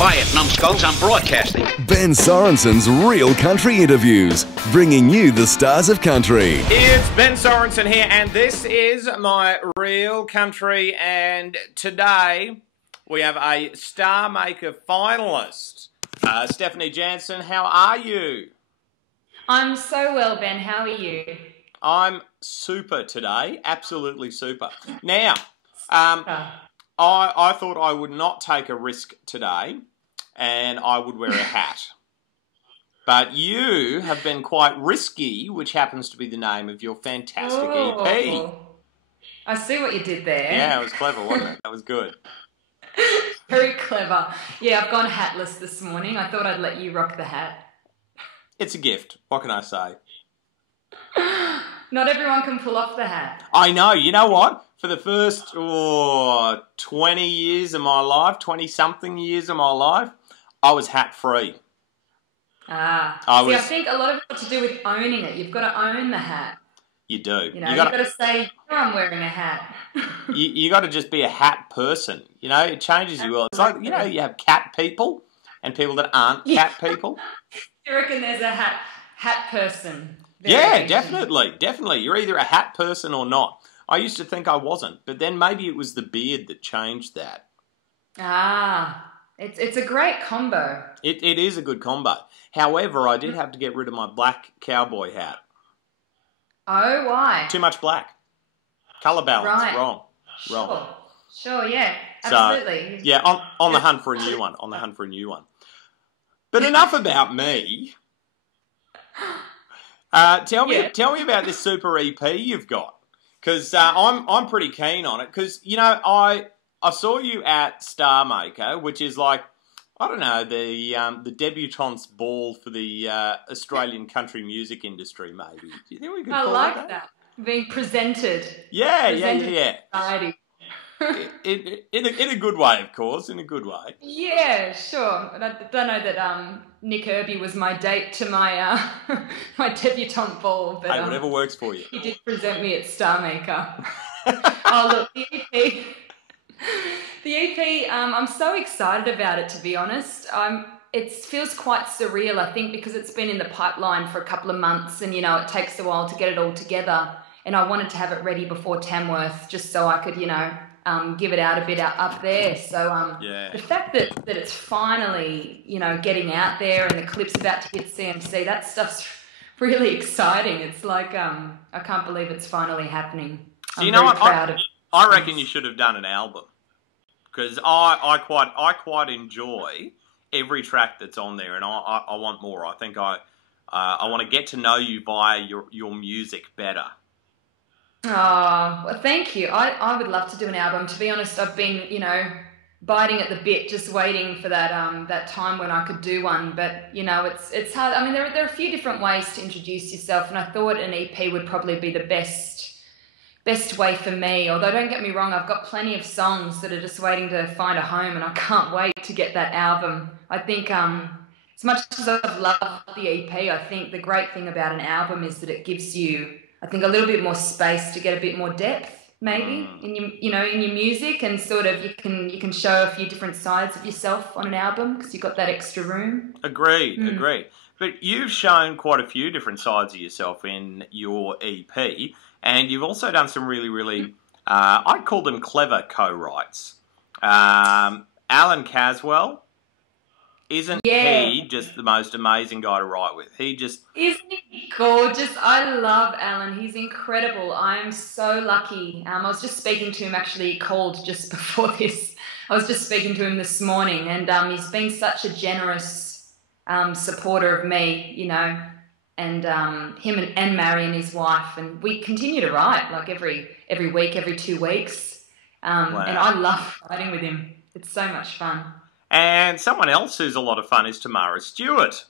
Quiet, numbskulls, I'm broadcasting. Ben Sorensen's Real Country Interviews, bringing you the stars of country. It's Ben Sorensen here, and this is my Real Country, and today we have a Star Maker Finalist. Stephanie Jansen, how are you? I'm so well, Ben. How are you? I'm super today, absolutely super. Now, I thought I would not take a risk today, and I would wear a hat. But you have been quite risky, which happens to be the name of your fantastic EP. I see what you did there. Yeah, it was clever, wasn't it? That was good. Very clever. Yeah, I've gone hatless this morning. I thought I'd let you rock the hat. It's a gift. What can I say? Not everyone can pull off the hat. I know. You know what? For the first 20 years of my life, 20-something years of my life, I was hat-free. I think a lot of it got to do with owning it. You've got to own the hat. You do. You've got to say, I'm wearing a hat. you got to just be a hat person. You know, it changes you. It's like, you know, you have cat people and people that aren't cat people. You reckon there's a hat person? Yeah, definitely. You're either a hat person or not. I used to think I wasn't, but then maybe it was the beard that changed that. It's a great combo. It is a good combo. However, I did have to get rid of my black cowboy hat. Oh, why? Too much black. Colour balance, right. Wrong. Sure, yeah, absolutely. So, yeah, on the hunt for a new one. But enough about me. Tell me about this super EP you've got, because I'm pretty keen on it. Because you know I saw you at Star Maker, which is like, I don't know, the debutante's ball for the Australian country music industry. Maybe do you think we could? I like that being presented. Yeah. Society. In a good way, of course. In a good way. Yeah, sure. But I don't know that Nick Irby was my date to my my debutante ball. But hey, whatever works for you. He did present me at Star Maker. Oh look, the EP. I'm so excited about it. To be honest, it feels quite surreal. I think because it's been in the pipeline for a couple of months, and you know it takes a while to get it all together. And I wanted to have it ready before Tamworth, just so I could, you know, give it out a bit up there. So the fact that it's finally, you know, getting out there and the clip's about to hit CMC, that stuff's really exciting. It's like I can't believe it's finally happening. So you know what? I reckon you should have done an album, because I quite enjoy every track that's on there, and I want more. I think I want to get to know you via your music better. Oh, well, thank you. I would love to do an album. To be honest, I've been, you know, biting at the bit, just waiting for that time when I could do one. But, you know, it's hard. I mean, there are a few different ways to introduce yourself, and I thought an EP would probably be the best way for me. Although, don't get me wrong, I've got plenty of songs that are just waiting to find a home, and I can't wait to get that album. I think as much as I've loved the EP, I think the great thing about an album is that it gives you, I think, a little bit more space to get a bit more depth, maybe in your music, and sort of you can show a few different sides of yourself on an album because you've got that extra room. Agreed. But you've shown quite a few different sides of yourself in your EP, and you've also done some really, I'd call them clever co-writes. Alan Caswell. Isn't he just the most amazing guy to write with? Isn't he gorgeous? I love Alan. He's incredible. I'm so lucky. I was just speaking to him, actually. He called just before this. I was just speaking to him this morning, and he's been such a generous supporter of me, you know, and him and Marion, his wife, and we continue to write like every week, every 2 weeks, wow. And I love writing with him. It's so much fun. And someone else who's a lot of fun is Tamara Stewart.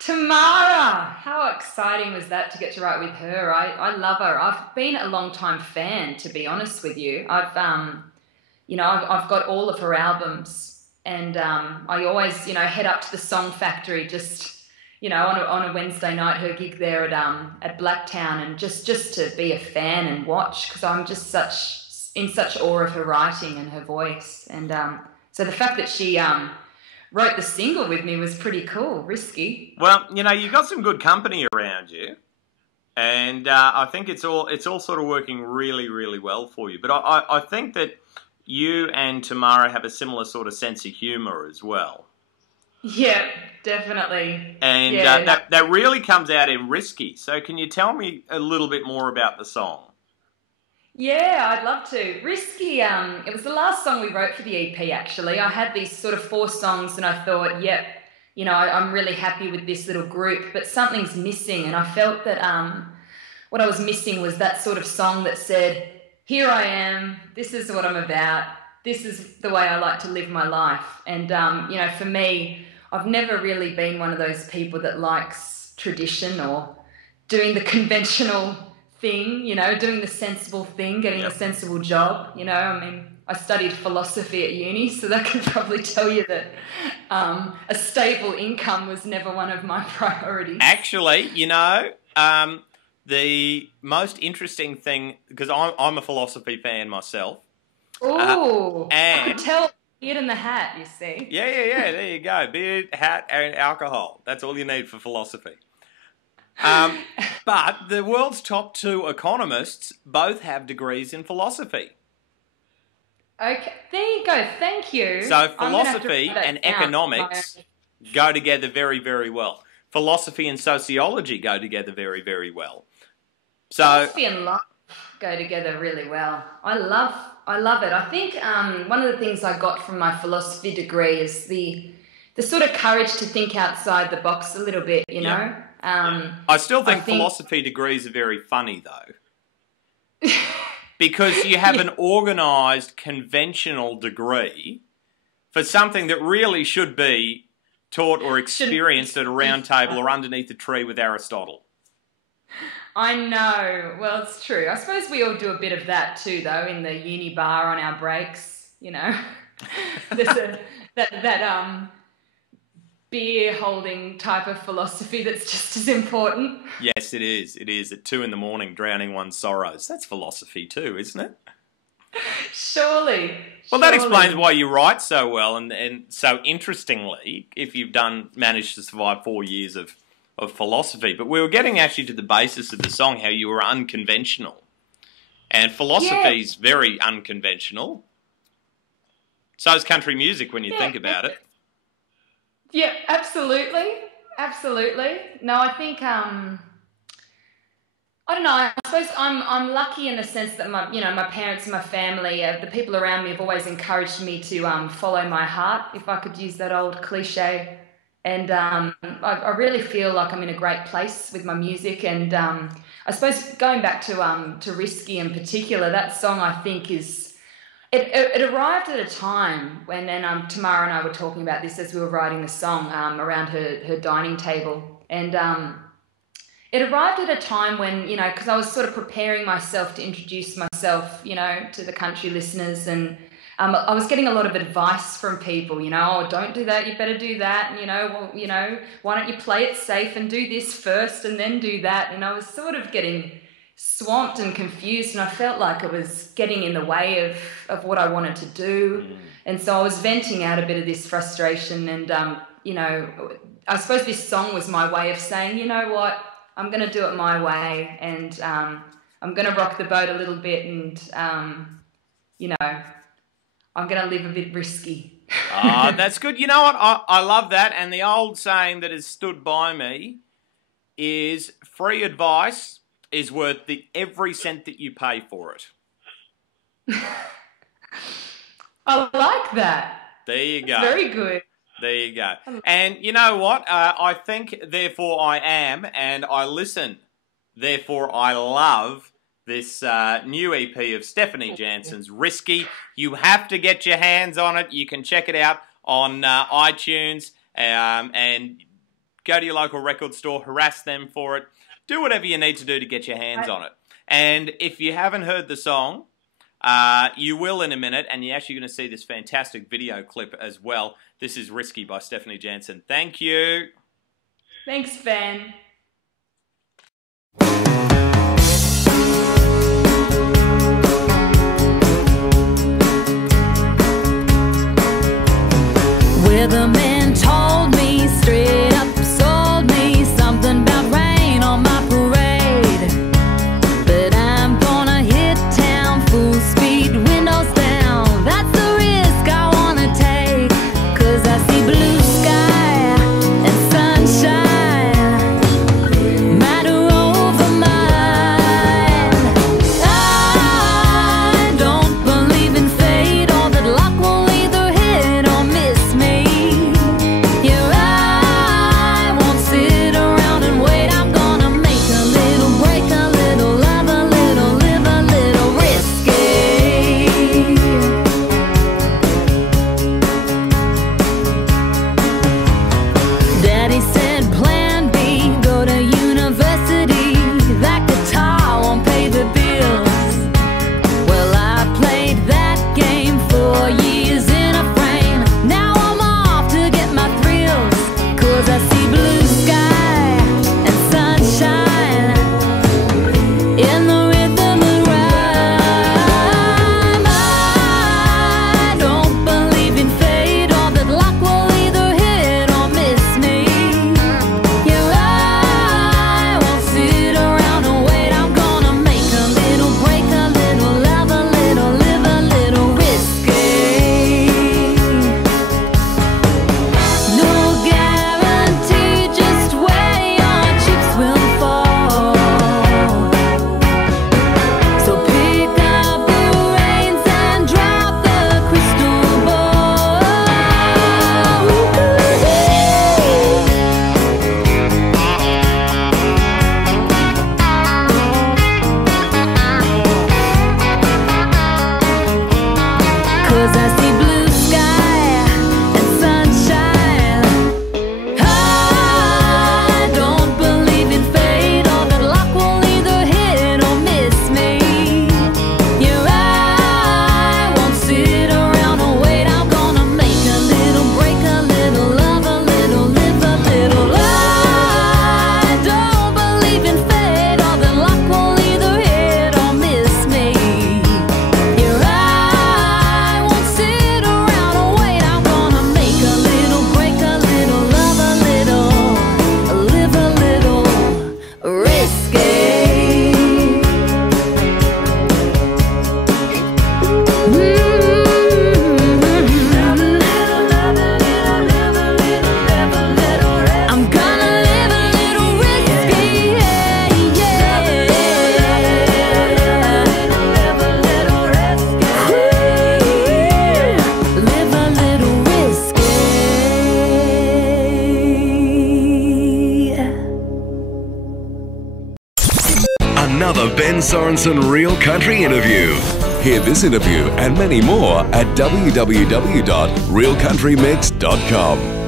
Tamara! How exciting was that to get to write with her? I love her. I've been a long-time fan, to be honest with you. I've got all of her albums, and I always, you know, head up to the Song Factory just, you know, on a Wednesday night, her gig there at Blacktown, and just to be a fan and watch, because I'm just in such awe of her writing and her voice. And so the fact that she wrote the single with me was pretty cool, risky. Well, you know, you got some good company around you, and I think it's all sort of working really, really well for you. But I think that you and Tamara have a similar sort of sense of humour as well. Yeah, definitely. And that really comes out in Risky. So can you tell me a little bit more about the song? Yeah, I'd love to. Risky, it was the last song we wrote for the EP, actually. I had these sort of 4 songs and I thought, yep, you know, I'm really happy with this little group, but something's missing. And I felt that what I was missing was that sort of song that said, here I am, this is what I'm about, this is the way I like to live my life. And, you know, for me, I've never really been one of those people that likes tradition or doing the conventional thing, you know, doing the sensible thing, getting a sensible job, you know. I mean, I studied philosophy at uni, so that can probably tell you that a stable income was never one of my priorities. Actually, you know, the most interesting thing, because I'm a philosophy fan myself. Ooh, and I could tell beard in the hat, you see. Yeah, there you go. Beard, hat, and alcohol. That's all you need for philosophy. But the world's top 2 economists both have degrees in philosophy. Okay, there you go. Thank you. So philosophy and economics go together very, very well. Philosophy and sociology go together very, very well. So philosophy and life go together really well. I love it. I think one of the things I got from my philosophy degree is the sort of courage to think outside the box a little bit, you know. I still think philosophy degrees are very funny, though. Because you have an organised, conventional degree for something that really should be taught or experienced at a round table or underneath a tree with Aristotle. I know. Well, it's true. I suppose we all do a bit of that too, though, in the uni bar on our breaks, you know. There's that beer holding type of philosophy that's just as important. Yes, it is. It is. At 2 a.m, drowning one's sorrows. That's philosophy too, isn't it? Surely. Well, that explains why you write so well and so interestingly, if you've managed to survive 4 years of philosophy. But we were getting actually to the basis of the song, how you were unconventional. And philosophy's very unconventional. So is country music when you think about it. Yeah, absolutely. Absolutely. No, I think I don't know. I suppose I'm lucky in the sense that my parents and my family, the people around me have always encouraged me to follow my heart, if I could use that old cliche. And I really feel like I'm in a great place with my music. And I suppose going back to Risky in particular, that song I think is. It arrived at a time when, and Tamara and I were talking about this as we were writing the song around her dining table, and it arrived at a time when, you know, because I was sort of preparing myself to introduce myself, you know, to the country listeners, and I was getting a lot of advice from people, you know, oh, don't do that, you better do that, and, you know, well, you know, why don't you play it safe and do this first and then do that, and I was sort of getting swamped and confused, and I felt like it was getting in the way of what I wanted to do. And so I was venting out a bit of this frustration, and you know, I suppose this song was my way of saying, you know what, I'm going to do it my way, and I'm going to rock the boat a little bit, and you know, I'm going to live a bit risky. That's good. You know what, I love that. And the old saying that has stood by me is free advice is worth every cent that you pay for it. I like that. There you go. That's very good. There you go. And you know what? I think, therefore I am, and I listen, therefore I love this new EP of Stephanie Jansen's, Risky. You have to get your hands on it. You can check it out on iTunes and go to your local record store, harass them for it. Do whatever you need to do to get your hands on it. And if you haven't heard the song, you will in a minute, and you're actually going to see this fantastic video clip as well. This is Risky by Stephanie Jansen. Thank you. Thanks, Ben. Weatherman and told me straight up, sold me something about rain on my parade. But I'm gonna hit town full speed, windows down. That's the risk I wanna take, 'cause I see blue sky and sunshine matter over mine. I don't believe in fate or that luck will either hit or miss me. Yeah, I won't sit around and wait. I'm gonna make a little, break a little, love a little, live a little risky. Daddy said plan B, go to university. That guitar won't pay the bills. Well, I played that game for years in a frame. Now I'm off to get my thrills, 'cause I see blue sky and sunshine in the rhythm and rhyme. I don't believe in fate or that luck will either hit or miss me. Yeah, I won't sit around and wait. I'm gonna make a little, break a little, love a little, live a little risky. No guarantee just where your chips will fall. So pick up the reins and drop the crystal ball. 'Cause I see blue sky and sunshine. I don't believe in fate or that luck will either hit or miss me. Yeah, I won't sit around and wait. I'm gonna make a little, break a little, love a little, live a little. I don't believe in fate or that luck will either hit or miss me. Yeah, I won't sit around and wait. I'm gonna make a little, break a little, love a little, live a little risky. I'm gonna live a little risky, yeah, yeah. Live a little risky. Live a little risky. Another Ben Sorensen Real Country interview. Hear this interview and many more at www.realcountrymix.com.